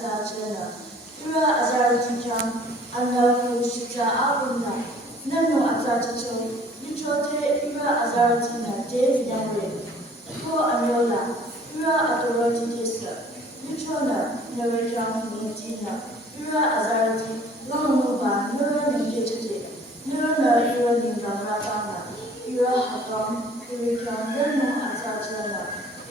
Azarchana, Ura Azaratikan, Anaku Shita Abuna, Nano Azarchacho, Nitrote, Ura Azaratina, Dave Yamre, Ko Anyola, Ura Adorati Tisa, Nitrona, Narekan, Nitina, Ura Azarati, Longmuba, Nura Nikitati, Nura Ura Ningamratana, Ura Hakam, Urikan, Nano Azarchana,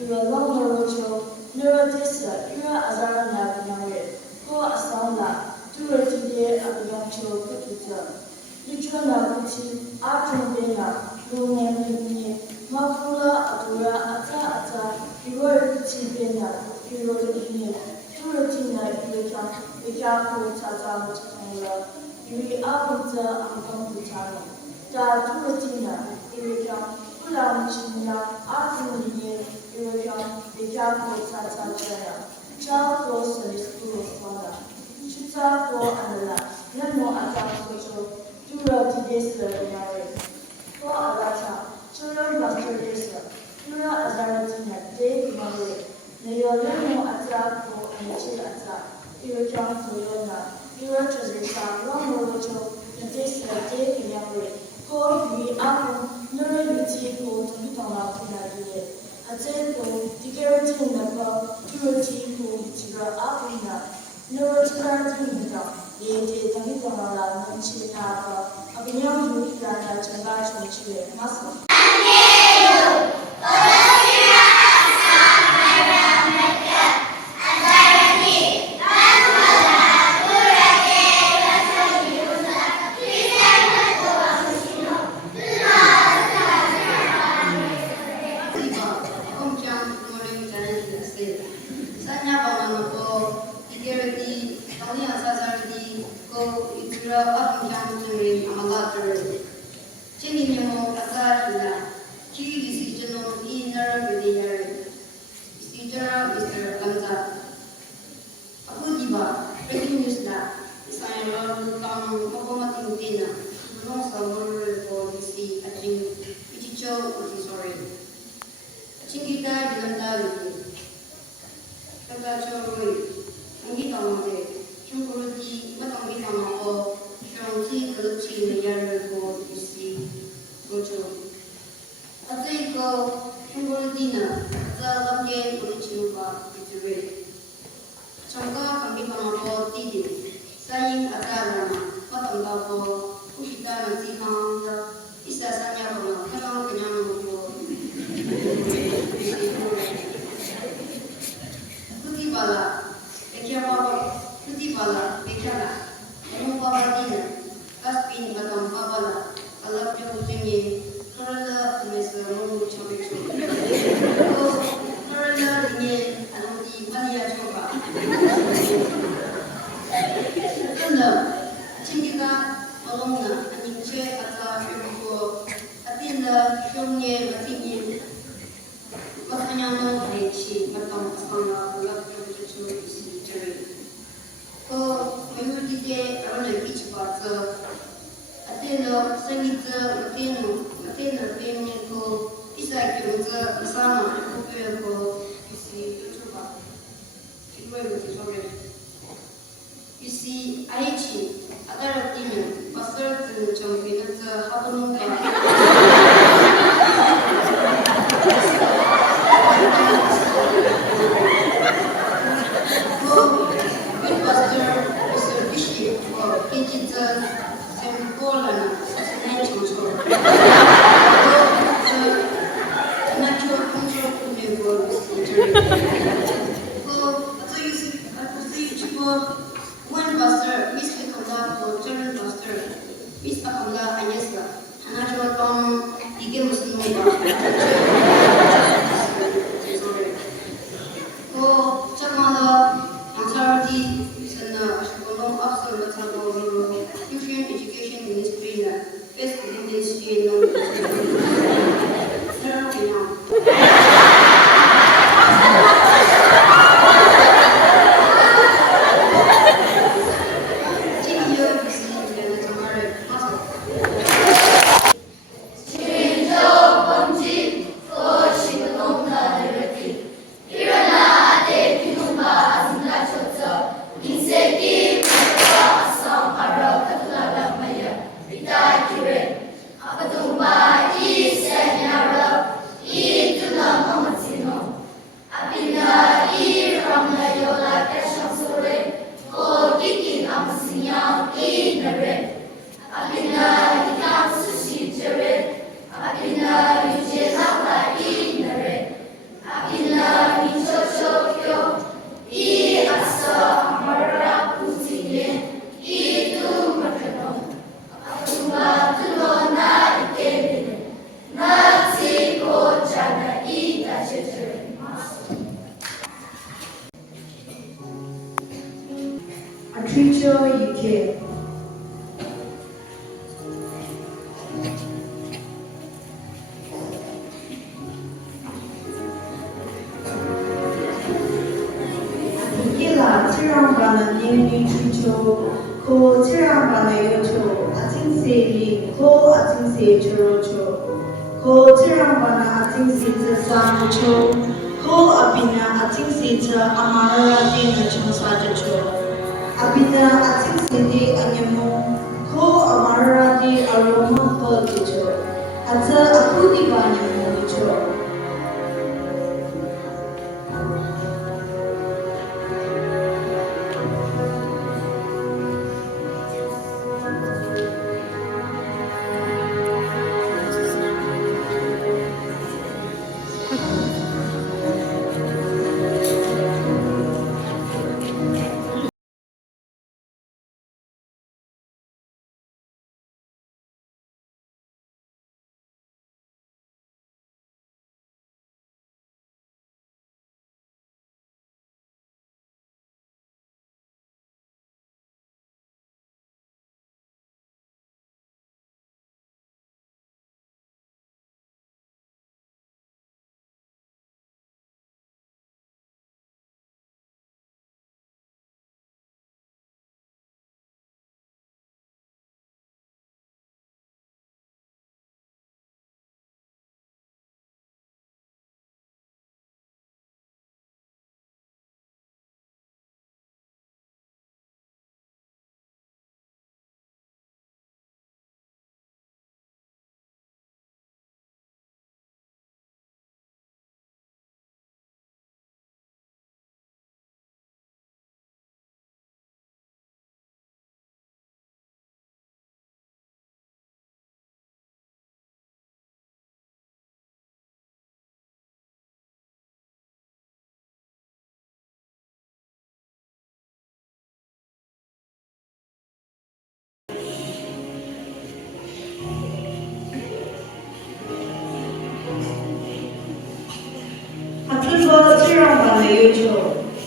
Ura Longmorocho, Nura Tisa, Ura Azarana Yamre, Ko Asala, Turati Abiyamcho Kututa, Nitrona Kuti, Arjunbena, Lunem Pimni, Mapula Adura Ata, Ura Kuti Bena, Ura Pimni, Turatina Urikan, Vikako Tata Mutangla, Uri Abuta Amputano, Da Turatina, Urikan, Ulam China, Arjunbena, Urikan, Vikako Tata Jaya, Chako Salis Urosana, Chita Ko Anala, Nano Atakocho, Tura Tidesa Yare, Ko Alata, Tura Buster Desa, Tura Azaratina, Dave Mare, Neo Leno Atako and Chilata, Irikan Toyona, Ira Chazesa, Lomorocho, Nadesa, Dave Yare, Ko Vi Apu, Nura Yuti Ko Titama Pinadie, Ateko, Tigaratin Napa, Turati Ko Tigra Apina, Nura Taratina, Yeti Tamitamala, Manchinaka, Abiyam Yukana, Changacho Chile, Muscle. Attricho UK. Gila Tirambana Nini Tricho, Ko Tirambana Yocho, Atinse, Ko Atinse Chorocho, Ko Tirambana Atinse Samucho, Ko Abina Atinse Amara Dina Chonsajo, Abina Atinse Anyamo, Ko Amara Di Aroma Podicho, Ata Akudi Banyo Cho.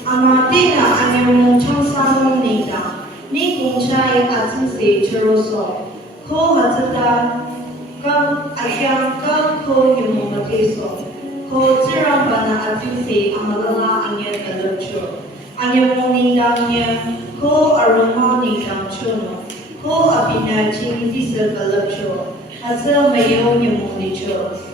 Amadina Anyamo Changsamo Nida, Nikunchai Atinse Cheroso, Ko Hatata, Gam Asham Gam Ko Yumomateso, Ko Tirambana Atinse Amalala Anya Galopcho, Anyamo Nida Nya, Ko Aroma Nida Chono, Ko Abina Ching Disa Galopcho, Hata Mayo Yamonicho.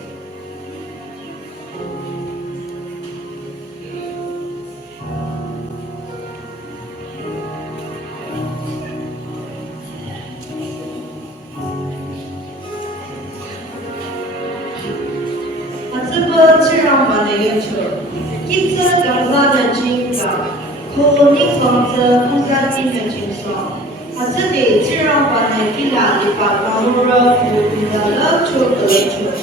Kita gambar cinta, ko ni kongsa kusa tina cinta. Hati deh cerang pada gila lipat kamera ko tidak lecur lecur.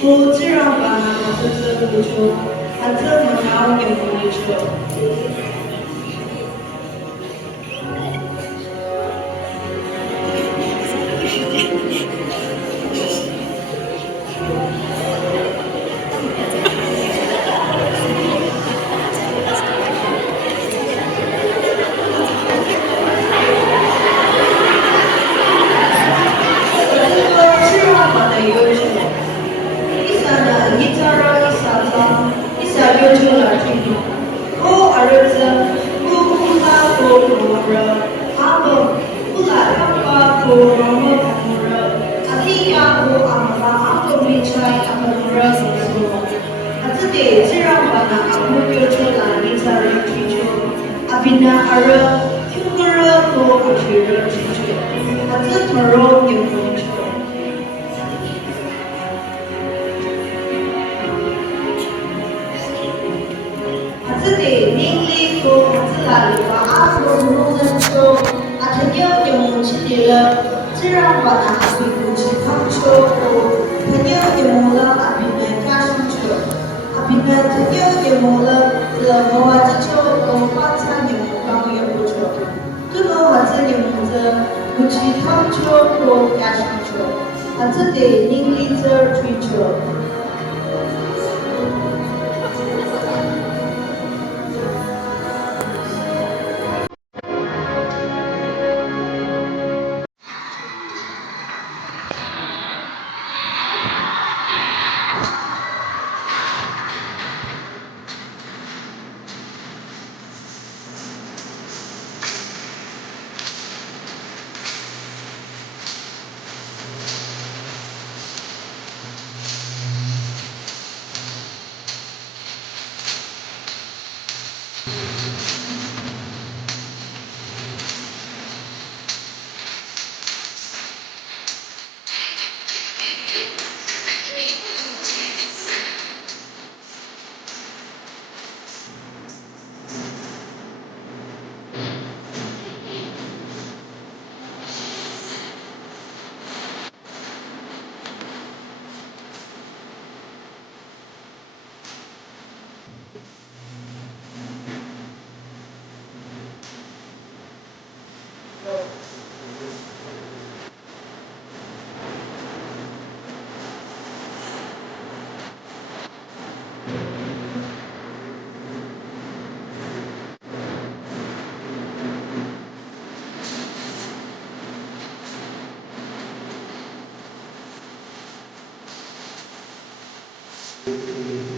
Ko cerang pada hati terlucu, hati menau yang melucu. Abina ara kumara ko ashira chicho, ata tharo yamonicho. Ata de ningli ko ata lali pa afro rulan cho, ata yamonicho dela, cerang bana abikuchi kamcho ko, tanyo yamola abina kashancho, abina tanyo yamola la mawajicho ko pata Uchi kamcho ko yashancho, ata de ningli zer tricho. ။